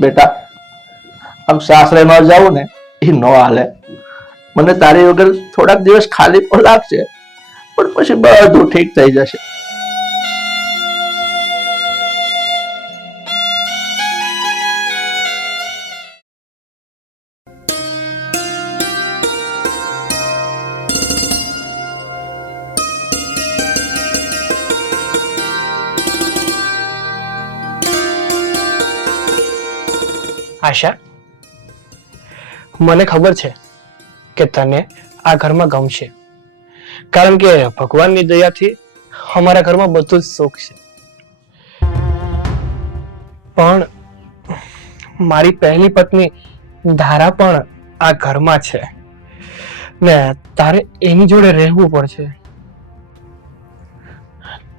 બેટા, આમ સાસરે ન જાવું ને, એ ન હાલે. મને તારી વગર થોડાક દિવસ ખાલી પણ લાગશે, પણ પછી બધું ઠીક થઈ જશે. આશા? મને ખબર છે કે તને આ ઘરમાં ગમશે. કારણ કે ભગવાનની દયાથી અમારા ઘરમાં બધું જ સુખ છે. પણ મારી પહેલી પત્ની ધારા પણ આ ઘરમાં છે. ને તારે એની જોડે રહેવું પડશે.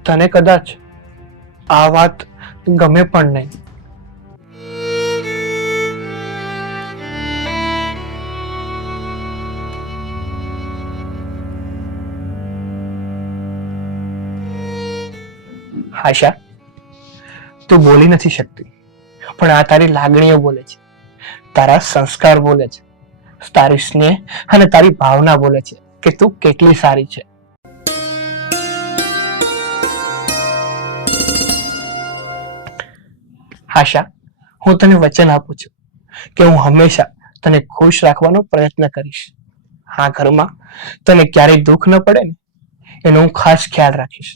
તને કદાચ આ વાત ગમે પણ નહીં. આશા તું બોલી નથી શકતી. પણ આ તારી લાગણીઓ બોલે છે, તારા સંસ્કાર બોલે છે, તારી સ્નેહ અને તારી ભાવના બોલે છે કે તું કેટલી સારી છે. આશા, હું તને વચન આપું છું કે હું હંમેશા તને ખુશ રાખવાનો પ્રયત્ન કરીશ. આ ઘરમાં તને ક્યારેય દુઃખ ન પડે ને? એનો હું ખાસ ખ્યાલ રાખીશ.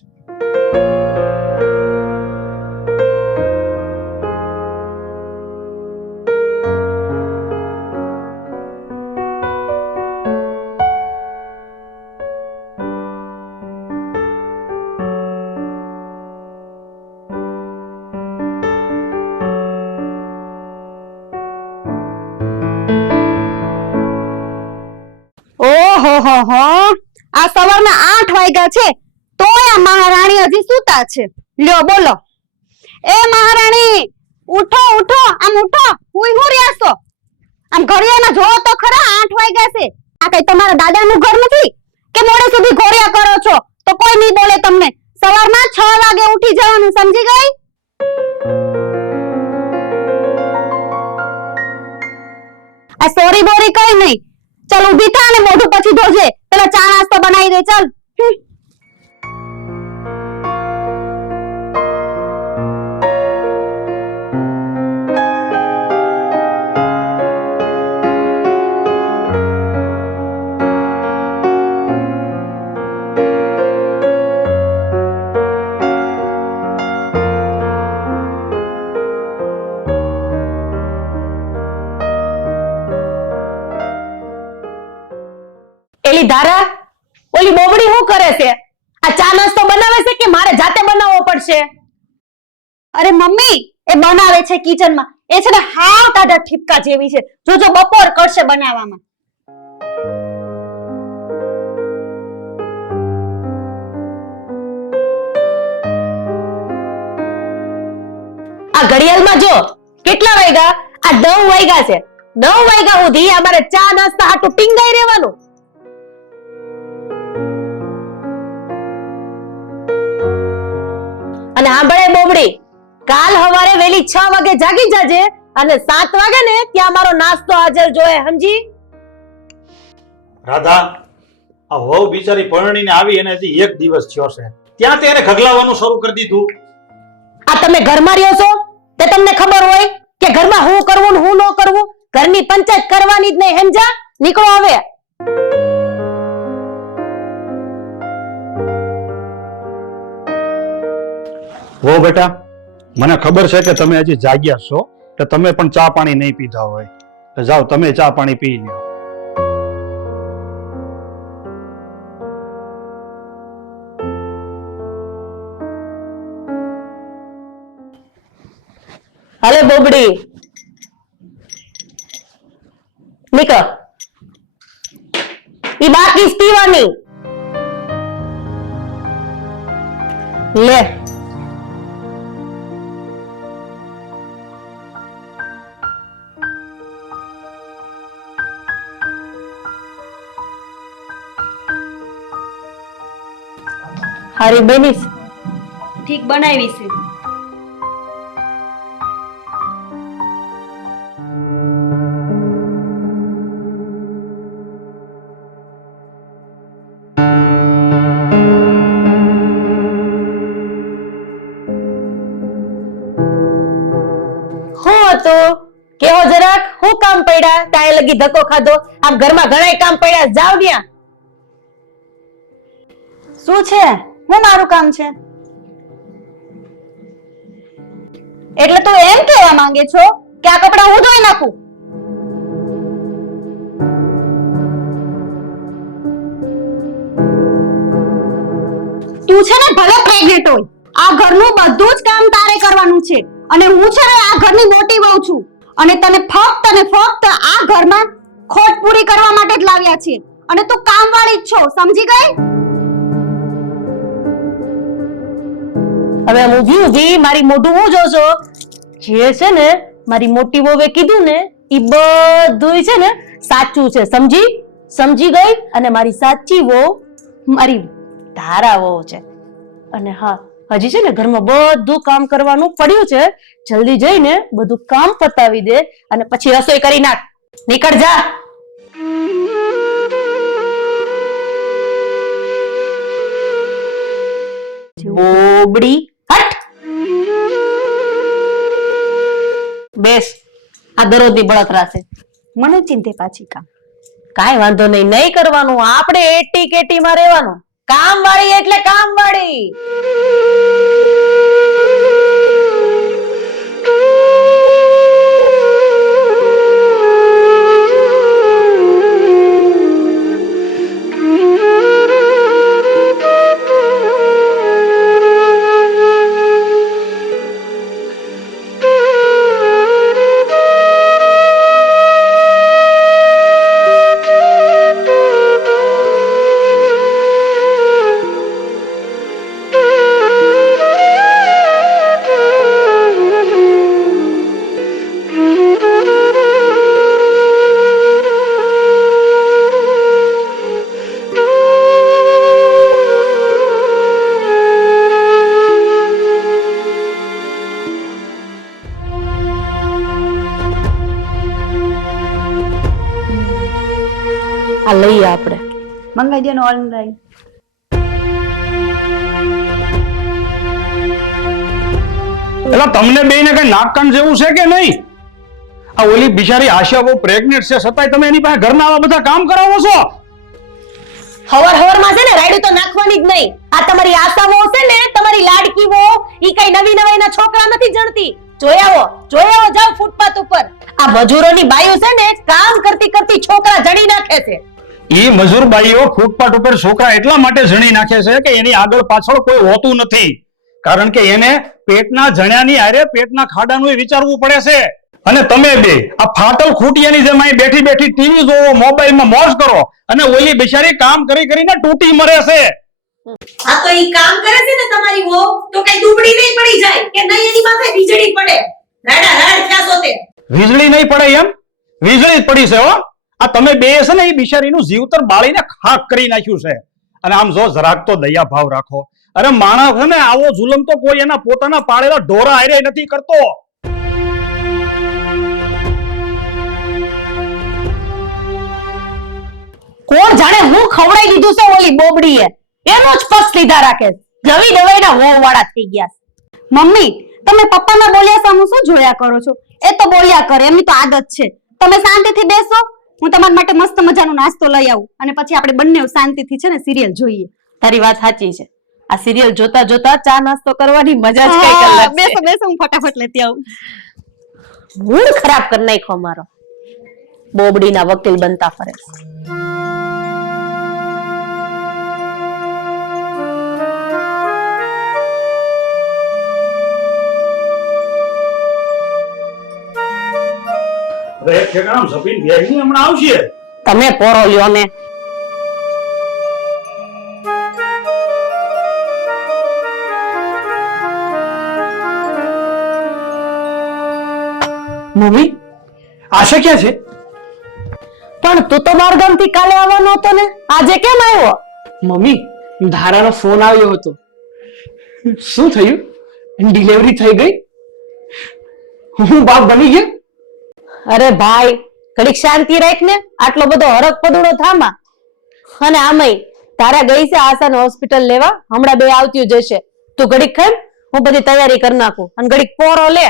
ઓહો. આ સવારના આઠ વાગ્યા છે. તોય આ મહારાણી હજી સૂતા છે. લ્યો, બોલો. એ મહારાણી, ઉઠો ઉઠો, આમ ઉઠો. હું હું રહ્યા આમ ઘડિયાળમાં જોવો તો ખરા, આઠ વાગ્યા છે. આ કઈ તમારા દાદાનું ઘર નથી? કે મોડે સુધી ઘોડિયા કરો છો? તો કોઈ નહીં બોલે તમને. સવારમાં છ વાગે ઉઠી જવાનું, સમજી ગઈ? આ સોરી બોરી કઈ નહીં. ચાલ ઊભી થા અને મોઢું પછી ધોજે. પેલા ચા નાસ્તો બનાવી દે ચાલ. એલી ધારા? ઓલી બોબડી શું કરે છે? આ ચા નાસ્તો બનાવે છે કે મારે જાતે બનાવવો પડશે? અરે મમ્મી એ બનાવે છે કિચનમાં. એ છે ને હાવ તાજા ઠીપકા જેવી છે. જોજો બપોર કરશે બનાવવામાં. આ ઘડિયાળમાં જો કેટલા વાગ્યા આ દવ વાગ્યા છે. દવ વાગ્યા સુધી અમારે ચા નાસ્તા હાટું ટીંગાઈ રહેવાનું. સાંભળે કાલ હવારે વેલી છ વાગે જાગી જાજે અને સાત વાગે ને ત્યાં મારો નાસ્તો હાજર જોએ સમજી રાધા આ વહુ બિચારી પરણીને આવી એને હજી એક દિવસ થયો છે. ત્યાં તેને ખગલાવાનું શરૂ કરી દીધું. આ તમે ઘરમાં રહ્યો છો? તે તમને ખબર હોય કે ઘરમાં હું કરવું ને હું ન કરવું? ઘરની પંચાયત કરવાની જ નહીં સમજા નીકળો હવે. હો બેટા, મને ખબર છે કે તમે હજી જાગ્યા છો કે તમે પણ ચા પાણી નહીં પીધા હોય. તો જાઓ, તમે ચા પાણી પી લ્યો. હાલે, બોબડી. નીકળ. ઈ બાકી પીવાની. લે. હારી બનીશ. ઠીક બનાવી છે. કેવો જરાક? હું કામ પડ્યા? તાએ લગી ધક્કો ખાધો? આમ ઘરમાં ઘણાય કામ પડ્યા? જાવ ગયા શું છે? હું મારું કામ છે? એટલે તું એમ કહેવા માંગે છો કે આ કપડાં હું ધોઈ નાખું? તું છે ને ભલે પ્રેગ્નેન્ટ હોય, આ ઘરનું બધું જ કામ તારે કરવાનું છે. અને હું છે ને આ ઘરની મોટી વહુ છું. અને તને ફક્ત અને ફક્ત આ ઘરમાં ખોટ પૂરી કરવા માટે જ લાવ્યા છે. અને તું કામવાળી જ છો, સમજી ગઈ? હવે હું ઊભી જી, મારી મોઢું હું જોશો? જે છે ને, મારી મોટી વોવે કીધું ને એ બધું છે ને સાચું છે. સમજી? સમજી ગઈ? અને મારી સાચી વહુ, મારી ધારા વહુ છે. અને હા, હજી છે ને ઘરમાં બધું કામ કરવાનું પડ્યું છે. જલ્દી જઈને બધું કામ પતાવી દે અને પછી રસોઈ કરી નાખ. નીકળ જા. બોબડી બેસ. આ દરરોજની બળતરા છે મને ચિંતે પાછી કામ. કાંઈ વાંધો નહીં નહીં કરવાનું. આપણે એટી કેટી માં રહેવાનું. કામ વાળી એટલે કામ વાળી આ લઈએ આપણે. મંગાઈ દે ઓનલાઈન એટલે તમને બેયને કઈ નાકકાન જેવું છે કે નહીં? આ ઓલી બિચારી આશા બહુ પ્રેગ્નેન્ટ છે છતાંય તમે એની પાસે ઘરના આવા બધા કામ કરાવો છો? હવર હવરમાં છે ને રાયડું તો નાખવાની જ નહીં. આ તમારી આશાઓ છે ને તમારી લાડકી વો ઈ કઈ નવી નવી ના છોકરા નથી જણતી. જોઈ આવો જોઈ આવો જાઓ ફૂટપાથ ઉપર. આ મજૂરોની બાઈઓ છે ને કામ કરતી કરતી છોકરા જણી નાખે છે. ઈ મજૂર બાઈઓ ફૂટપાથ ઉપર છોકરા એટલા માટે જણી નાખે છે કે એની આગળ પાછળ કોઈ હોતું નથી. કારણ કે એને પેટના જણ્યાની આરે પેટના ખાડાનું વિચારવું પડે છે. અને તમે બે આ ફાટલ ખૂટિયાની જેમ અહીં બેઠી બેઠી ટીવી જોવો મોબાઈલમાં મોજ કરો અને ઓલી બિચારી કામ કરી કરીને તૂટી મરે છે. આ તો ઈ કામ કરે છે ને તમારી વો તો કઈ દુબડી નહીં પડી જાય કે નહીં એની માથે વીજળી પડે? રાડા રાડ થયા સોતે વીજળી નહીં પડે એમ? વીજળી જ પડી છે હો. આ તમે બે છે ને એ બિચારીનું જીવતર બાળીને ખાક કરી નાખ્યું છે. અને આમ જો જરાક તો દયા ભાવ રાખો. અરે માણસ ને આવો જુલમ તો કોઈ એના પોતાના પાળેલા ઢોરા હારે નથી કરતો. કોણ જાણે હું ખવડાઈ દીધું છે ઓલી બોબડીએ? એનો જ પક્ષ લીધા રાખે જવી દવાઈના વહુ વાળા થઈ ગયા. મમ્મી, તમે પપ્પાના બોલ્યા સામું શું જોયા કરો છો? એ તો બોલ્યા કરે, એમની તો આદત છે. તમે શાંતિથી બેસો. હું તમારા માટે મસ્ત મજાનો નાસ્તો લઈ આવું અને પછી આપણે બંને શાંતિથી છે ને સિરિયલ જોઈએ. તારી વાત સાચી છે. આ સિરિયલ જોતા જોતા ચા નાસ્તો કરવાની મજા જ કંઈક અલગ છે. બેસો બેસો હું ફટાફટ લેતી આવું. મૂડ ખરાબ કરી નાખ્યો મારો. બોબડીના વકીલ બનતા ફરે ઠેકાણામાં સપીન બેસી હમણાં આવશે. તમે પોરો લ્યો ને. મમ્મી આશા ક્યાં છે? પણ તું તો બારગામથી કાલે આવવાનો હતો ને. આજે કેમ આવ્યો? મમ્મી ધારાનો ફોન આવ્યો હતો. શું થયું? ડિલિવરી થઈ ગઈ? હું બાપ બની ગયો? અરે ભાઈ, ઘડીક શાંતિ રાખ ને. આટલો બધો હરક પદુડો થામા. અને આમય, તારા ગઈ છે આસાન હોસ્પિટલ લેવા. હમણાં બે આવતી જશે. તું ઘડીક ખાઈ હું બધી તૈયારી કરી નાખું. અને ઘડીક પોરો લે.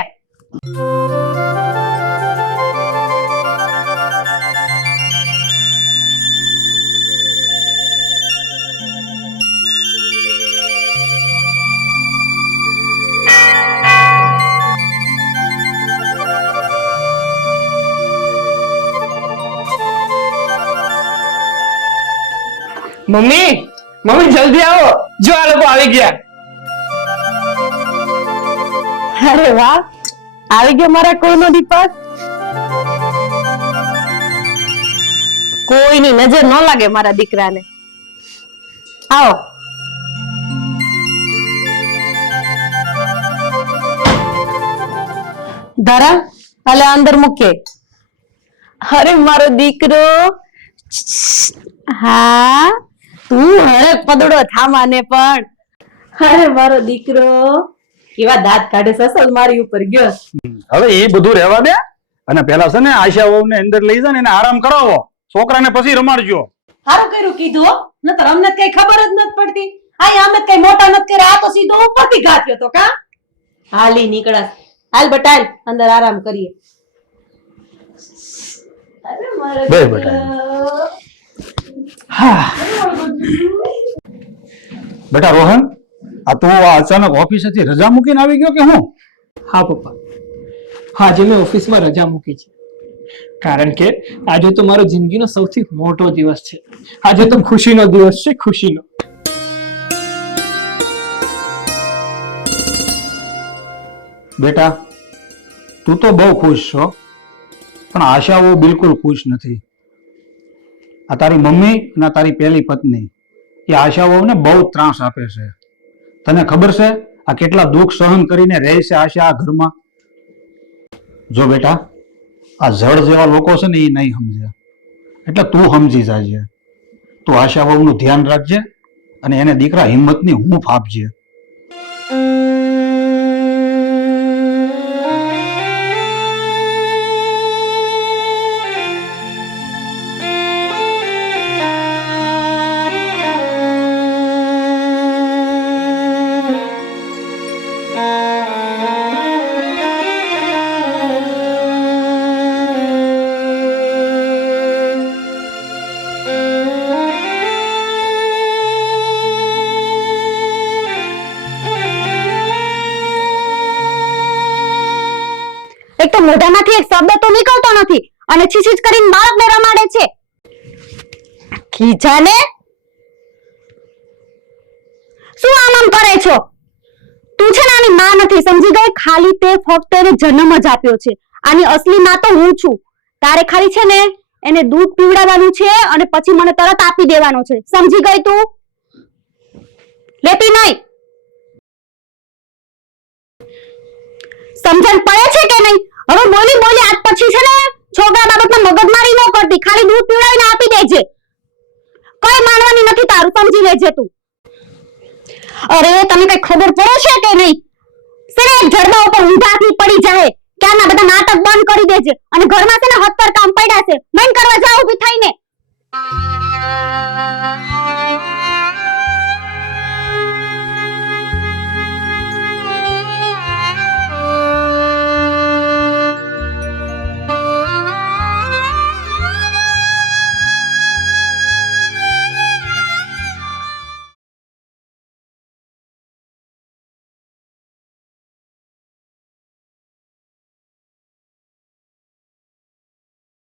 મમ્મી મમ્મી, જલ્દી આવો. જો આ લોકો આવી ગયા. અરે વાહ. આવી ગયો મારા કોઈનો દીપક. કોઈની નજર ન લાગે મારા દીકરાને. આવો. ધરા અલે અંદર મૂકે. અરે મારો દીકરો. હા? તું હરે પદડો થામાને પણ. અરે મારો દીકરો. કેવા દાંત કાઢે સસલ મારી ઉપર ગયો. હવે એ બધું રહેવા દે. અને પેલા છે ને આશા વહુ ને અંદર લઈ જાય ને એને આરામ કરાવો. છોકરાને પછી રમાડજો. સારું કર્યું કીધું નતર અમને કઈ ખબર જ નથી પડતી. આ અમે કઈ મોટા નથી કર્યા આ તો સીધો ઉપરથી ગાથ્યો તો કા? હાલી નીકળાસ હાલ બટાલ અંદર આરામ કરીએ. અરે મારો. બટાલ. બેટા રોહન આ તું આ અચાનક ઓફિસેથી રજા મૂકીને આવી ગયો કે હું? હા પપ્પા. આજે મેં ઓફિસમાં રજા મૂકી છે. કારણ કે આજે તો મારો જિંદગીનો સૌથી મોટો દિવસ છે. આજે તો ખુશીનો દિવસ છે ખુશીનો. બેટા તું તો બહુ ખુશ છો પણ આશાઓ બિલકુલ ખુશ નથી. આ તારી મમ્મી અને તારી પહેલી પત્ની. એ આશાઓને બહુ ત્રાસ આપે છે. તને ખબર છે આ કેટલા દુઃખ સહન કરીને રહે છે આશા આ ઘરમાં? જો બેટા, આ જળ જેવા લોકો છે ને એ નહીં સમજે એટલે તું સમજી જાજે. તું આશા બહુનું ધ્યાન રાખજે અને એને દીકરા હિંમતની હૂંફ આપજે. એક તો મોઢામાંથી એક શબ્દ તો નીકળતો નથી અને છીછીચ કરીને બાળકને રમાડે છે. ખીજાને? શું આમ કરે છો? તું છે ને આની માં નથી, સમજી ગઈ? ખાલી તે ફક્ત એને જન્મ જ આપ્યો છે. આની અસલી માં તો હું છું. તારે ખાલી છે ને એને દૂધ પીવડાવવાનું છે અને પછી મને તરત આપી દેવાનો છે. સમજી ગઈ તું? લેતી નહીં સમજણ પડે છે કે નહીં હવે બોલી બોલી આજ પછી છે ને છોકરા બાબતમાં મગજમારી ન કરતી, ખાલી દૂધ પીવડાવીને આપી દેજે કઈ માનવાની નથી તારું, સમજી લેજે તું. અરે, તને કઈ ખબર પડે છે કે નહીં? સરે જડબા ઉપર ઊંધાથી પડી જાય ક્યારના બધા નાટક બંધ કરી દેજે. અને ઘરમાં છે ને હત્તર કામ પડ્યા છે. મન કરવા જાવ ઊભી થઈને.